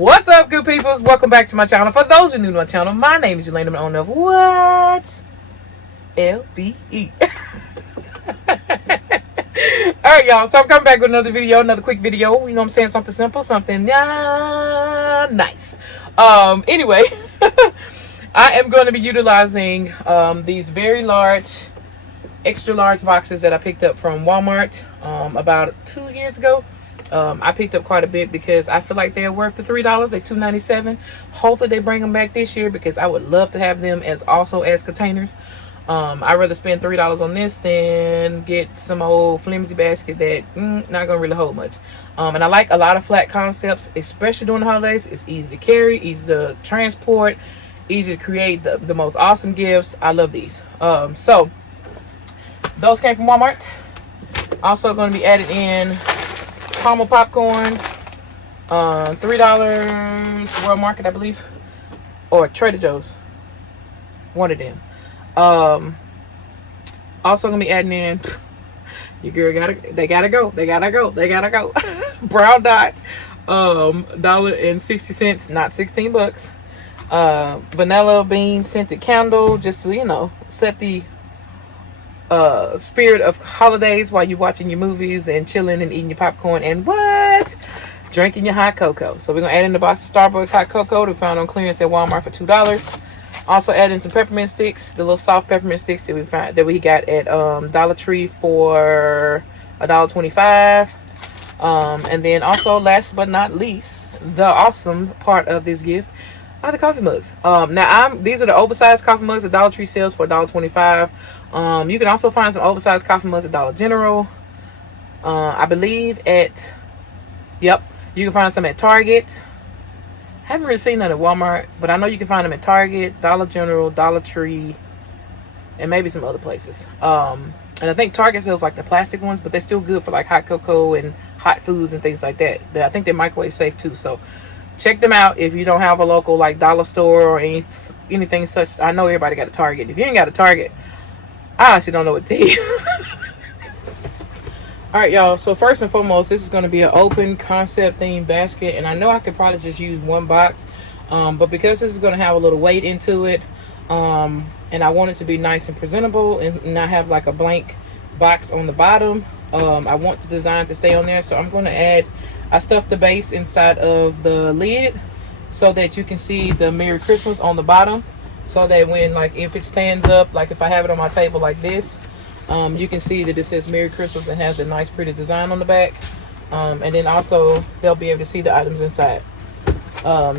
What's up, good peoples? Welcome back to my channel. For those who are new to my channel, my name is Yelena, the owner of What? LBE. Alright, y'all. So I'm coming back with another video, another quick video. You know what I'm saying? Something simple, something nice. Anyway, I am going to be utilizing these very large, extra large boxes that I picked up from Walmart about 2 years ago. I picked up quite a bit because I feel like they're worth the $3. They're $2.97. Hopefully they bring them back this year because I would love to have them as containers. I'd rather spend $3 on this than get some old flimsy basket that not gonna really hold much. And I like a lot of flat concepts, especially during the holidays. It's easy to carry, easy to transport, easy to create the most awesome gifts. I love these. So those came from Walmart. Also going to be added in caramel popcorn, $3 World Market, I believe, or Trader Joe's, one of them. Also gonna be adding in, your girl they gotta go brown dot, $1.60, not 16 bucks. Vanilla bean scented candle, just to, you know, set the spirit of holidays while you're watching your movies and chilling and eating your popcorn and drinking your hot cocoa. So we're gonna add in the box of Starbucks hot cocoa that we found on clearance at Walmart for $2. Also add in some peppermint sticks, the little soft peppermint sticks that we got at Dollar Tree for $1.25. And then also, last but not least, the awesome part of this gift are the coffee mugs. These are the oversized coffee mugs that Dollar Tree sells for $1.25. You can also find some oversized coffee mugs at Dollar General. I believe at, you can find some at Target. Haven't really seen that at Walmart, but I know you can find them at Target, Dollar General, Dollar Tree, and maybe some other places. And I think Target sells like the plastic ones, but they're still good for like hot cocoa and hot foods and things like that. I think they're microwave safe too. So check them out if you don't have a local like dollar store or anything such. I know everybody got a Target. If you ain't got a Target, I honestly don't know what to tell you. Alright, y'all, so first and foremost, this is going to be an open concept themed basket, and I know I could probably just use one box, but because this is going to have a little weight into it, and I want it to be nice and presentable and not have like a blank box on the bottom, I want the design to stay on there. So I'm going to I stuffed the base inside of the lid so that you can see the Merry Christmas on the bottom, so that when, like, if it stands up, like if I have it on my table like this, you can see that it says Merry Christmas and has a nice pretty design on the back. And then also they'll be able to see the items inside.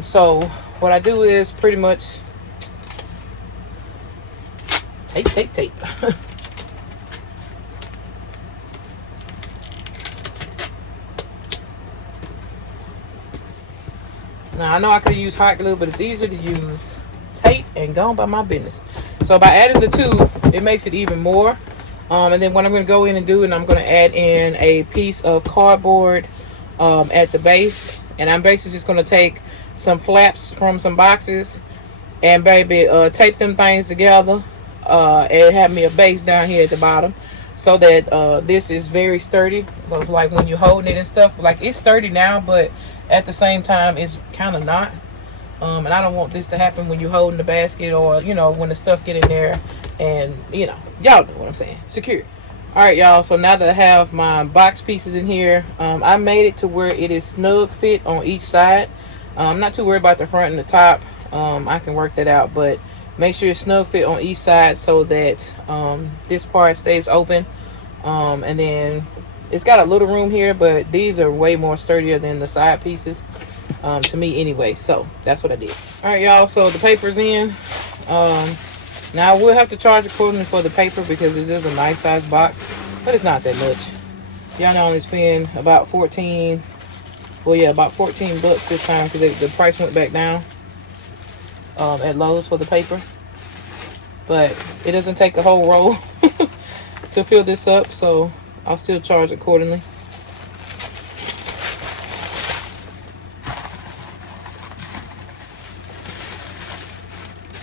So what I do is pretty much tape. Now I know I could use hot glue, but it's easier to use tape and go on by my business. So by adding the two, it makes it even more. And then what I'm going to go in and do, and I'm going to add in a piece of cardboard at the base. And I'm basically just going to take some flaps from some boxes and tape them things together and have me a base down here at the bottom, so that this is very sturdy. So like when you're holding it and stuff, like it's sturdy now, but at the same time it's kind of not. And I don't want this to happen when you're holding the basket, or, you know, when the stuff get in there and, you know, y'all know what I'm saying. Secure. All right, y'all. So now that I have my box pieces in here, I made it to where it is snug fit on each side. I'm not too worried about the front and the top. I can work that out, but make sure it's snug fit on each side so that this part stays open. And then it's got a little room here, but these are way more sturdier than the side pieces. To me anyway. So that's what I did. All right, y'all, so the paper's in. Now I will have to charge accordingly for the paper because this is a nice size box, but it's not that much. Y'all know I only spend about 14 about 14 bucks this time, because the price went back down at Lowe's for the paper. But it doesn't take a whole roll to fill this up, so I'll still charge accordingly.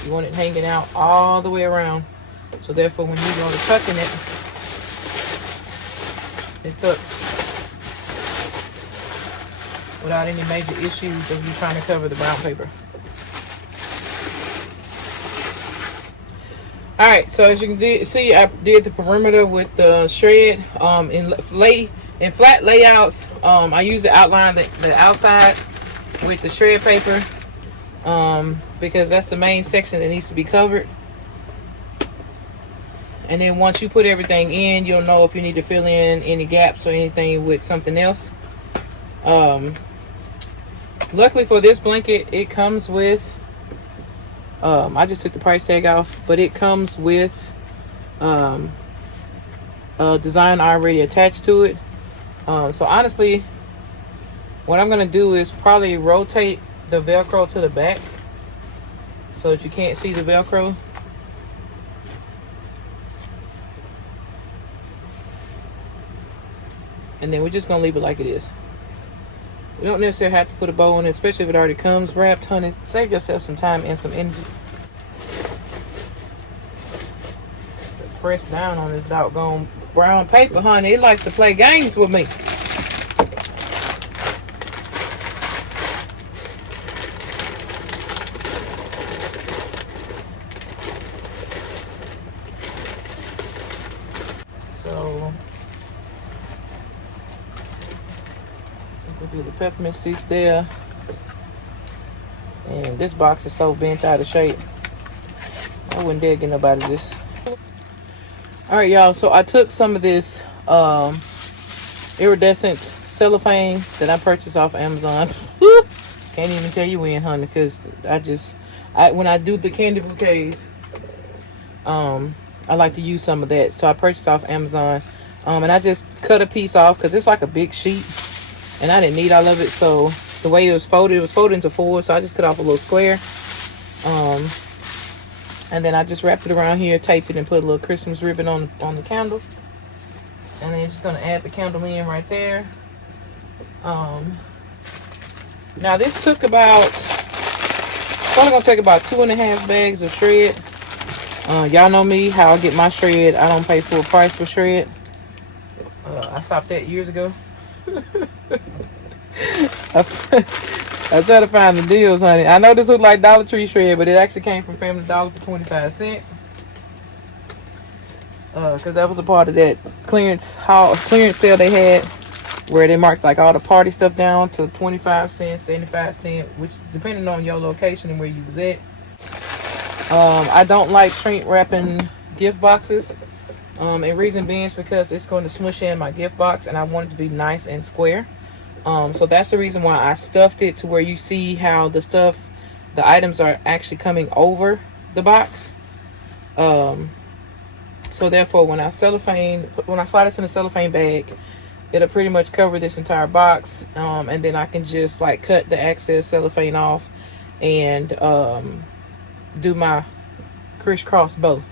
You want it hanging out all the way around, so therefore when you go to tucking it, it tucks. without any major issues of you trying to cover the brown paper. All right, so as you can see, I did the perimeter with the shred. In flat layouts, I use the outline the outside with the shred paper, because that's the main section that needs to be covered. And then once you put everything in, you'll know if you need to fill in any gaps or anything with something else. Luckily for this blanket, it comes with, I just took the price tag off, but it comes with a design already attached to it. So honestly, what I'm gonna do is probably rotate the Velcro to the back so that you can't see the Velcro. And then we're just gonna leave it like it is. You don't necessarily have to put a bow on it, especially if it already comes wrapped, honey. Save yourself some time and some energy. Press down on this doggone brown paper, honey. It likes to play games with me. So we'll do the peppermint sticks there. And this box is so bent out of shape, I wouldn't dare get nobody this. All right, y'all, so I took some of this iridescent cellophane that I purchased off Amazon. Can't even tell you when, honey, because when I do the candy bouquets, I like to use some of that. So I purchased off Amazon, and I just cut a piece off because it's like a big sheet, and I didn't need all of it. So the way it was folded into four, so I just cut off a little square. And then I just wrapped it around here, taped it, and put a little Christmas ribbon on the candle. And then just gonna add the candle in right there. Now this took probably gonna take about 2.5 bags of shred. Y'all know me, how I get my shred. I don't pay full price for shred. I stopped that years ago. I try to find the deals, honey. I know this looks like Dollar Tree shred, but it actually came from Family Dollar for 25 cents. Because that was a part of that clearance sale they had, where they marked like all the party stuff down to 25 cents, 75 cents, which depending on your location and where you was at. I don't like shrink wrapping gift boxes. And reason being is because it's going to smush in my gift box, and I want it to be nice and square. So that's the reason why I stuffed it to where you see how the items are actually coming over the box. So therefore, when I slide this in a cellophane bag, it'll pretty much cover this entire box. And then I can just like cut the excess cellophane off and do my crisscross bow.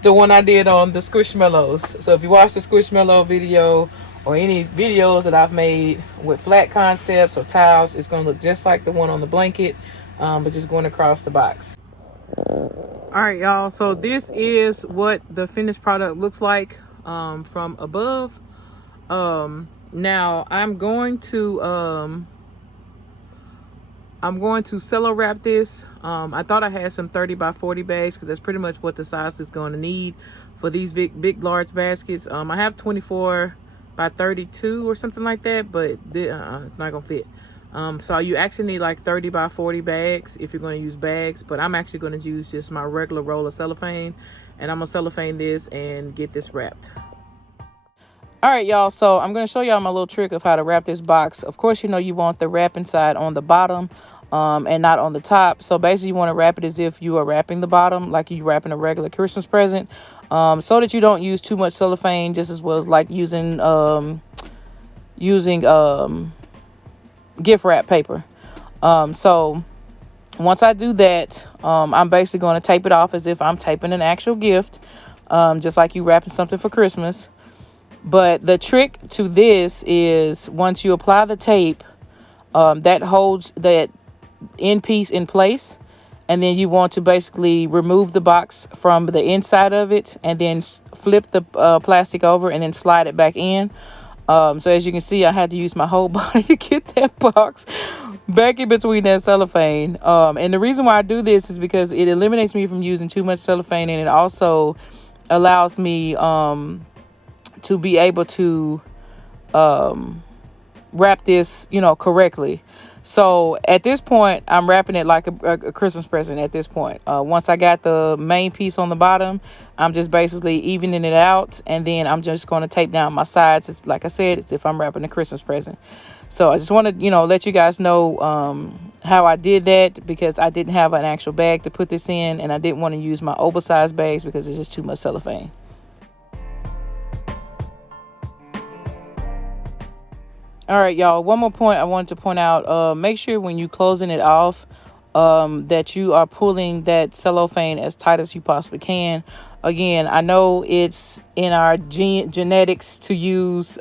The one I did on the Squishmallows. So if you watch the Squishmallow video, or any videos that I've made with flat concepts or tiles, it's going to look just like the one on the blanket, but just going across the box. All right, y'all, so this is what the finished product looks like from above. Now I'm going to cello wrap this. I thought I had some 30 by 40 bags because that's pretty much what the size is going to need for these big large baskets. I have 24 by 32 or something like that, but it's not gonna fit. So you actually need like 30 by 40 bags if you're going to use bags, but I'm actually going to use just my regular roll of cellophane, and I'm gonna cellophane this and get this wrapped. All right, y'all, so I'm going to show y'all my little trick of how to wrap this box. Of course, you know you want the wrapping side on the bottom and not on the top. So basically you want to wrap it as if you are wrapping the bottom, like you're wrapping a regular Christmas present, so that you don't use too much cellophane, just as well as like using gift wrap paper. So once I do that, I'm basically going to tape it off as if I'm taping an actual gift, just like you wrapping something for Christmas. But the trick to this is once you apply the tape, that holds that end piece in place, and then you want to basically remove the box from the inside of it and then flip the plastic over and then slide it back in. So as you can see, I had to use my whole body to get that box back in between that cellophane. And the reason why I do this is because it eliminates me from using too much cellophane, and it also allows me to be able to wrap this, correctly. So at this point, I'm wrapping it like a Christmas present at this point. Once I got the main piece on the bottom, I'm just basically evening it out, and then I'm just going to tape down my sides. It's, like I said, it's if I'm wrapping a Christmas present. So I just want to, let you guys know how I did that, because I didn't have an actual bag to put this in, and I didn't want to use my oversized bags because it's just too much cellophane. All right, y'all, one more point I wanted to point out. Make sure when you closing it off that you are pulling that cellophane as tight as you possibly can. Again, I know it's in our genetics to use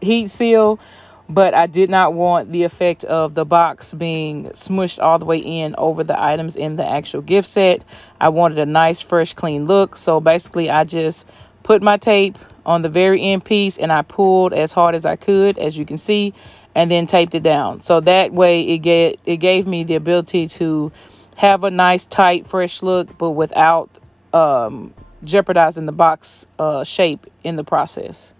heat seal, but I did not want the effect of the box being smushed all the way in over the items in the actual gift set. I wanted a nice, fresh, clean look. So basically, I just put my tape on the very end piece, and I pulled as hard as I could, as you can see, and then taped it down. So that way it gave me the ability to have a nice, tight, fresh look, but without jeopardizing the box shape in the process.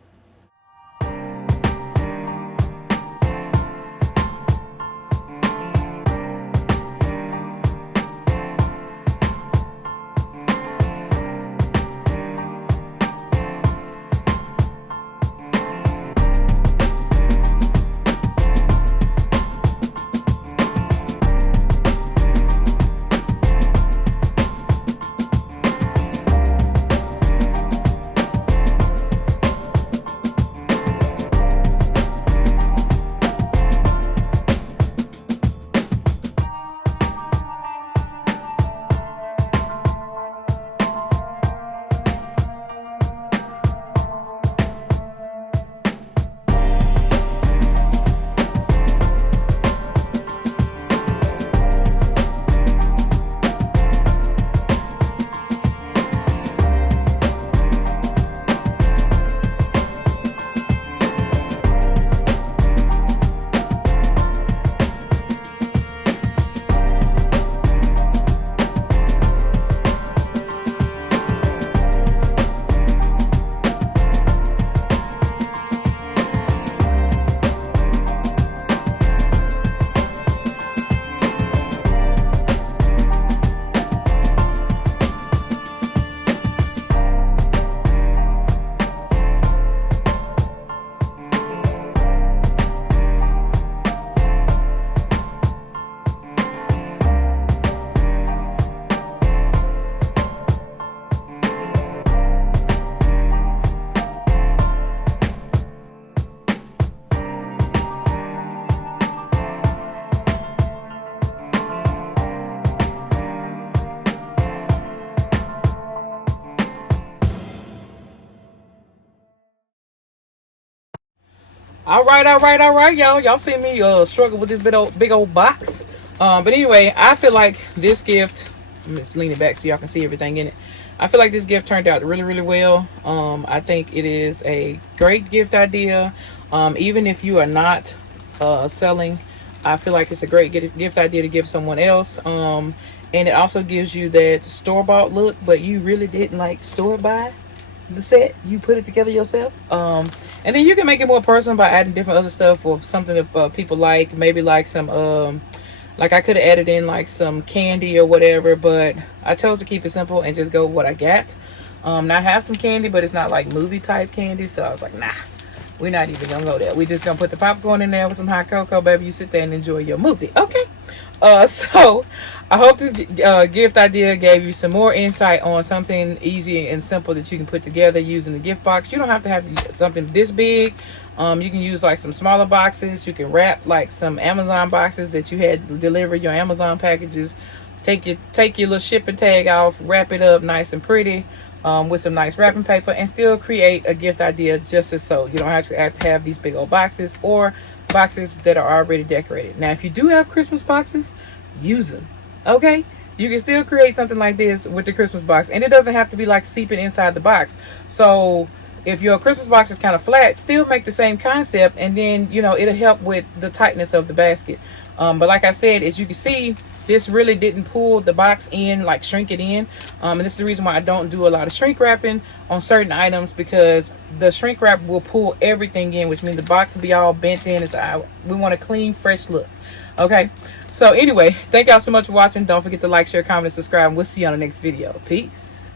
All right, y'all see me struggle with this big old box. But anyway, I feel like this gift, I'm just leaning back so y'all can see everything in it. I feel like this gift turned out really, really well. I think it is a great gift idea. Even if you are not selling, I feel like it's a great gift idea to give someone else. And it also gives you that store-bought look, but you really didn't like store-buy the set. You put it together yourself. And then you can make it more personal by adding different other stuff or something that people like. Maybe like some like I could have added in like some candy or whatever, but I chose to keep it simple and just go with what I got. Now I have some candy, but it's not like movie type candy, so I was like, nah, we're not even gonna go there. We just gonna put the popcorn in there with some hot cocoa, baby. You sit there and enjoy your movie, okay? So I hope this gift idea gave you some more insight on something easy and simple that you can put together using the gift box. You don't have to have something this big. You can use like some smaller boxes. You can wrap like some Amazon boxes that you had delivered your Amazon packages. Take your little shipping tag off, wrap it up nice and pretty with some nice wrapping paper, and still create a gift idea just as so. You don't have to have these big old boxes or boxes that are already decorated. Now, if you do have Christmas boxes, use them. Okay, you can still create something like this with the Christmas box, and it doesn't have to be like seeping inside the box. So If your Christmas box is kind of flat, still make the same concept, and then, you know, it'll help with the tightness of the basket. But like I said, as you can see, this really didn't pull the box in, like shrink it in. And this is the reason why I don't do a lot of shrink wrapping on certain items, because the shrink wrap will pull everything in, which means the box will be all bent in. We want a clean, fresh look. Okay, so anyway, thank y'all so much for watching. Don't forget to like, share, comment, and subscribe. We'll see you on the next video. Peace.